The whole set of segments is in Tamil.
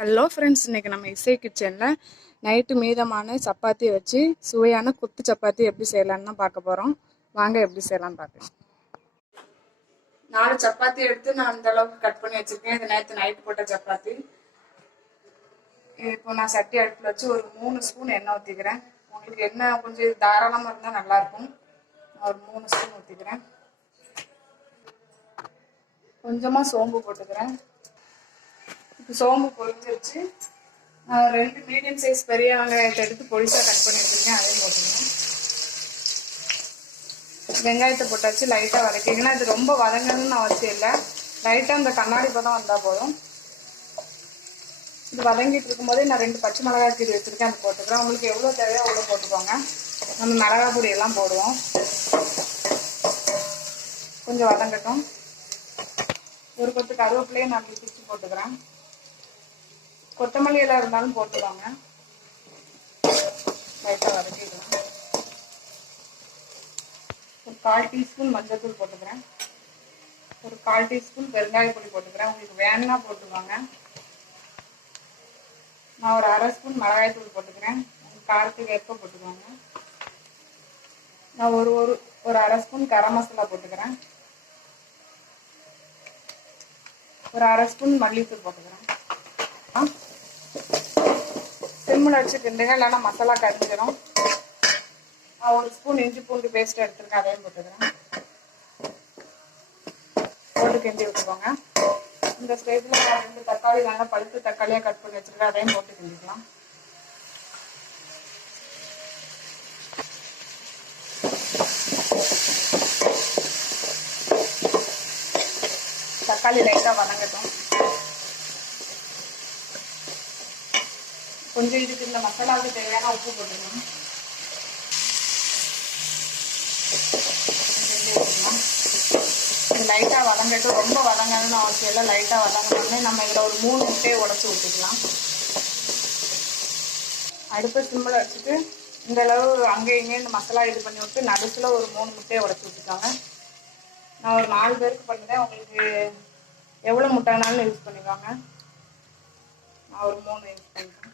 ஹலோ ஃப்ரெண்ட்ஸ், இன்றைக்கி நம்ம இசை கிச்சனில் நைட்டு மீதமான சப்பாத்தி வச்சு சுவையான கொத்து சப்பாத்தி எப்படி செய்யலான்னு தான் பார்க்க போகிறோம். வாங்க எப்படி செய்யலாம்னு பார்க்கலாம். 4 சப்பாத்தி எடுத்து நான் அந்த அளவுக்கு கட் பண்ணி வச்சுருக்கேன். இது நேற்று நைட்டு போட்ட சப்பாத்தி. இப்போ நான் சட்டி அடுப்பில் வச்சு ஒரு 3 ஸ்பூன் எண்ணெய் ஊற்றிக்கிறேன். உங்களுக்கு எண்ணெய் கொஞ்சம் தாராளமாக இருந்தால் நல்லாயிருக்கும். ஒரு 3 ஸ்பூன் ஊற்றிக்கிறேன். கொஞ்சமாக சோம்பு போட்டுக்கிறேன். இப்போ சோம்பு பொரிஞ்சிருச்சு. 2 மீடியம் சைஸ் பெரிய வெங்காயத்தை எடுத்து பொடிசாக கட் பண்ணி வச்சுருக்கேன். அதையும் போட்டுக்கிறேன். வெங்காயத்தை போட்டாச்சு. லைட்டாக வதக்கிங்கன்னா இது ரொம்ப வதங்கணும்னு அவசியம் இல்லை. லைட்டாக இந்த கண்ணாடி பதம் வந்தால் போதும். இது வதங்கிட்டு இருக்கும்போதே நான் 2 பச்சை மிளகாய் கீரை வச்சுருக்கேன். அதை போட்டுக்கிறேன். உங்களுக்கு எவ்வளோ தேவையோ அவ்வளோ போட்டுக்கோங்க. நம்ம மிளகாய் பொடியெல்லாம் போடுவோம். கொஞ்சம் வதங்கட்டும். ஒரு கொத்து கருவேப்பிலையும் நான் பிரித்து போட்டுக்கிறேன். கொத்தமல்லி எல்லாம் இருந்தாலும் போட்டுவாங்க. லைட்டாக வதக்கிக்கலாம். ஒரு 1/4 டீஸ்பூன் மஞ்சள்தூள் போட்டுக்கிறேன். ஒரு 1/4 டீஸ்பூன் பெருங்காய பொடி போட்டுக்கிறேன். உங்களுக்கு வேணும்னா போட்டுவாங்க. நான் ஒரு 1/2 ஸ்பூன் மிளகாய்த்தூள் போட்டுக்கிறேன். உங்களுக்கு காரத்துக்கு ஏற்ப போட்டுக்குவாங்க. நான் ஒரு 1/2 ஸ்பூன் கரம் மசாலா போட்டுக்கிறேன். ஒரு 1/2 ஸ்பூன் மல்லித்தூள் போட்டுக்கிறேன். சிம்மில் வச்சு கிண்டுங்க, இல்லைன்னா மசாலா கரிஞ்சிடும். நான் 1 ஸ்பூன் இஞ்சி பூண்டு பேஸ்ட் எடுத்துருக்கேன். அதையும் போட்டுக்கிறேன். போட்டு கிண்டி விட்டுக்கோங்க. இந்த ஸ்டேஜில் நான் 2 தக்காளி நல்லா பழுத்து தக்காளியாக கட் பண்ணி வச்சுருக்கேன். அதையும் போட்டு கிண்டிக்கலாம். தக்காளி லைட்டாக வதங்கட்டும். கொஞ்சம் இதுக்கு இந்த மசாலாவுக்கு தேவையான உப்பு போட்டுக்கணும். இது லைட்டாக வதங்கட்டும். ரொம்ப வதங்கணும்னு அவசியம் இல்லை. லைட்டாக வதங்கினோடனே நம்ம இதில் ஒரு 3 முட்டையை உடச்சி ஊற்றிக்கலாம். அடுப்பை சிம்மில் வச்சுட்டு இந்த அளவு அங்கே இங்கே இந்த மசாலா இது பண்ணி விட்டு நடுத்தில் ஒரு 3 முட்டையை உடச்சி ஊற்றிக்காங்க. நான் ஒரு 4 பேருக்கு பண்ணுறேன். உங்களுக்கு எவ்வளோ முட்டைனாலும் யூஸ் பண்ணிக்குவாங்க. நான் ஒரு 3 யூஸ் பண்ணிக்கிறேன்.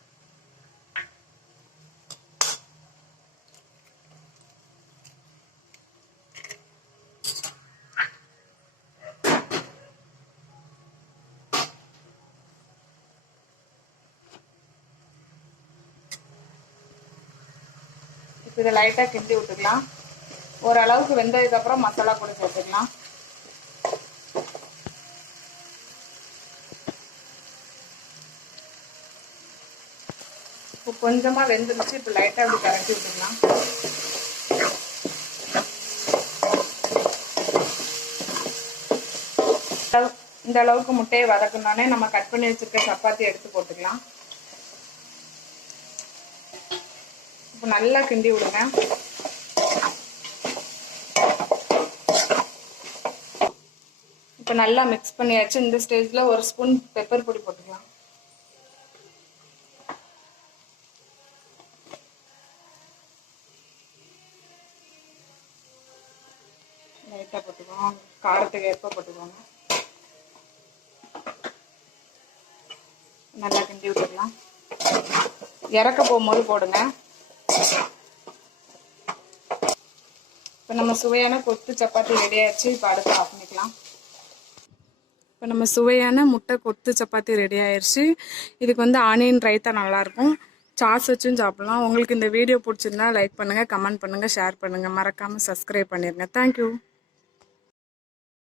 இப்போ இதை லைட்டாக கிண்டி விட்டுக்கலாம். ஓரளவுக்கு வெந்ததுக்கப்புறம் மசாலா கூட சேர்த்துக்கலாம். இப்போ கொஞ்சமாக வெந்துருச்சு. இப்போ லைட்டாக அப்படி கரட்டி விட்டுக்கலாம். இந்த அளவுக்கு முட்டையை வதக்கணுன்னே நம்ம கட் பண்ணி வச்சுருக்க சப்பாத்தி எடுத்து போட்டுக்கலாம். இப்போ நல்லா கிண்டி விடுங்க. இப்போ நல்லா மிக்ஸ் பண்ணியாச்சு. இந்த ஸ்டேஜில் 1 ஸ்பூன் பெப்பர் பொடி போட்டுக்கலாம். லைட்டாக போட்டுக்கோங்க. காரத்துக்கு ஏற்ப போட்டுக்கோங்க. நல்லா கிண்டி விட்டுக்கலாம். இறக்க போகும்போது போடுங்க. இப்போ நம்ம சுவையான கொத்து சப்பாத்தி ரெடி ஆயிடுச்சு. இப்போ அடுத்து ஆஃப் பண்ணிக்கலாம். இப்போ நம்ம சுவையான முட்டை கொத்து சப்பாத்தி ரெடி ஆயிடுச்சு. இதுக்கு ஆனியன் ரைத்தா நல்லாயிருக்கும். சாஸ் வச்சும் சாப்பிட்லாம். உங்களுக்கு இந்த வீடியோ பிடிச்சிருந்தா லைக் பண்ணுங்கள், கமெண்ட் பண்ணுங்கள், ஷேர் பண்ணுங்கள். மறக்காமல் சப்ஸ்கிரைப் பண்ணிடுங்க. தேங்க்யூ.